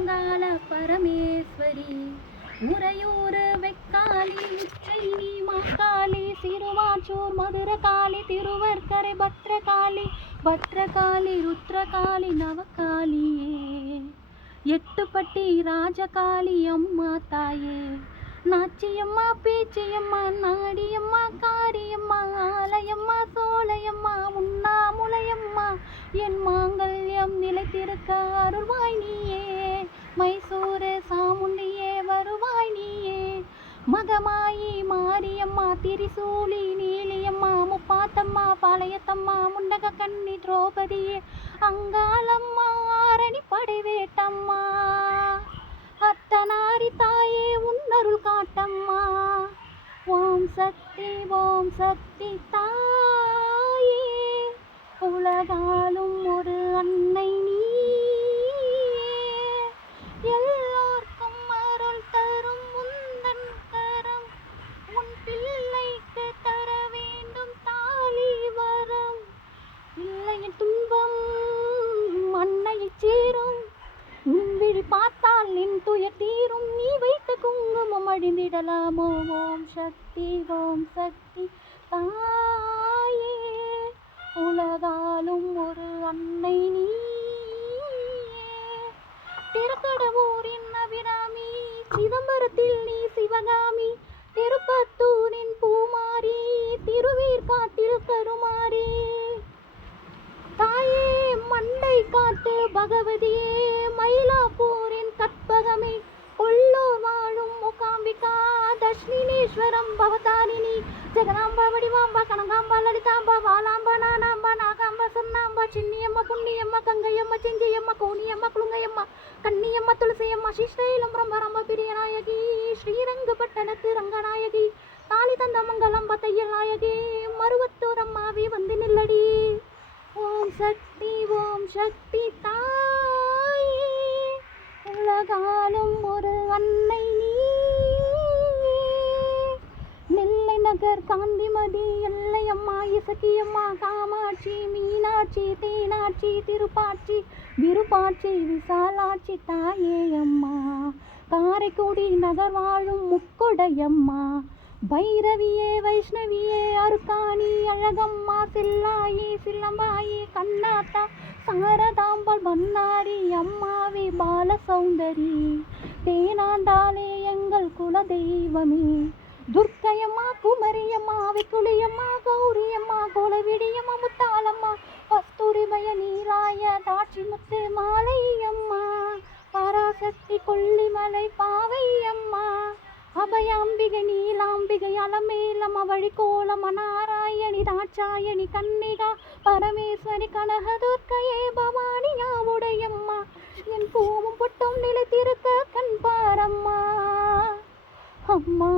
அங்காள பரமேஸ்வரி உறையூர் வெக்காளி உச்சைனி மாக்காளி சிறுவாச்சூர் மதுரகாளி திருவர்க்கரை பத்ரகாளி ருத்ரகாளி நவகாளியே எட்டுப்பட்டி ராஜகாளி அம்மா தாயே நாச்சியம்மா பேச்சியம்மா நாடியம்மா காரியம்மா ஆலயம்மா சோலையம்மா உண்ணாமுலையம்மா என் மாங்கல்யம் நிலைத்திருக்க அருள்வாய் நீயே மைசூரு சாமுண்டியே வருவாய் நீயே மகமாயி மாரியம்மா திரிசூலி நீலியம்மா முப்பாத்தம்மா பாளையத்தம்மா முண்டக கண்ணி திரௌபதியே அங்காளம்மா ஆரணி படைவேட்டம்மா அத்தனாரி தாயே உன்னருள் காட்டம்மா ஓம் சக்தி தாயே உலகாலும் ஒரு அன்னை நீயே எல்லாருக்கும் அருள் தரும் முந்தன் கரம் உன் பிள்ளைக்கு தர வேண்டும் தாலி வரம் பிள்ளையின் துன்பம் அன்னையை சேரும் விழி பார்த்தால் நின் துயர் தீரும் நீ வைத்த குங்குமம் அழிந்திடலாமோ ஓம் சக்தி தாயே உலகாலும் ஒரு அன்னை நீயே திருக்கடவூரின் அபிராமி சிதம்பரத்தில் நீ சிவகாமி திருப்பத்தூரின் பூமாரி திருவேற்காட்டில் கருமாரி தாயே மண்டை காத்து பகவதியே மயிலாப்பூரின் கற்பகமே கொல்லூர் வாழும் மூகாம்பிகா தட்சிணேஸ்வரம் பவதாரிணி ஜெகதாம்பா வடிவாம்பா கனகாம்பா லலிதாம்பா வாலாம்பா நானாம்பா நாகாம்பா சொன்னாம்பா சின்னியம்மா புண்ணியம்மா கங்கையம்மா செஞ்சியம்மா கோணியம்மா குளுங்கையம்மா கன்னியம்மா துளசியம்மா ஸ்ரீஸ்டைலம் பிரம்மரம்ப பிரியநாயகி ஸ்ரீரங்கப்பட்டணத்து ரங்கநாயகி தாலி தந்த மங்கலம் தையல் நாயகி மருவத்தூர் அம்மாவி வந்து நில்லடி ஓம் சக்தி தாயே உலகாலும் ஒரு அன்னை நீயே நெல்லை நகர் காந்திமதி எல்லையம்மா இசக்கியம்மா காமாட்சி மீனாட்சி தேனாட்சி திருப்பாட்சி விருப்பாட்சி விசாலாட்சி தாயே அம்மா காரைக்குடி நகர் வாழும் முக்கொடையம்மா பைரவியே வைஷ்ணவியே அருக்காணி அழகம்மா சில்லாயி சில்லம்பாயி கண்ணாத்தா சாரதாம்பாள் பண்ணாரி அம்மாவே பால சௌந்தரி தேனாண்டாலே எங்கள் குல தெய்வமே துர்க்கையம்மா குமரியம்மா விக்குளியம்மா கௌரியம்மா கோலவிடியம்மா முத்தாளம்மா கஸ்தூரிமய நீராய தாட்சி முத்து மாலையம்மா பராசக்தி கொல்லிமலை பாவையம்மா அபயாம்பிகை நீலாம்பிகை அலமேலம் அவழி கோலம் நாராயணி தாட்சாயணி கன்னிகா பரமேஸ்வரி கனகதுர்க்கையே பவானி யாவுடையம்மா என் பூவும் பொட்டும் நிலைத்திருக்க கண் பாரம்மா அம்மா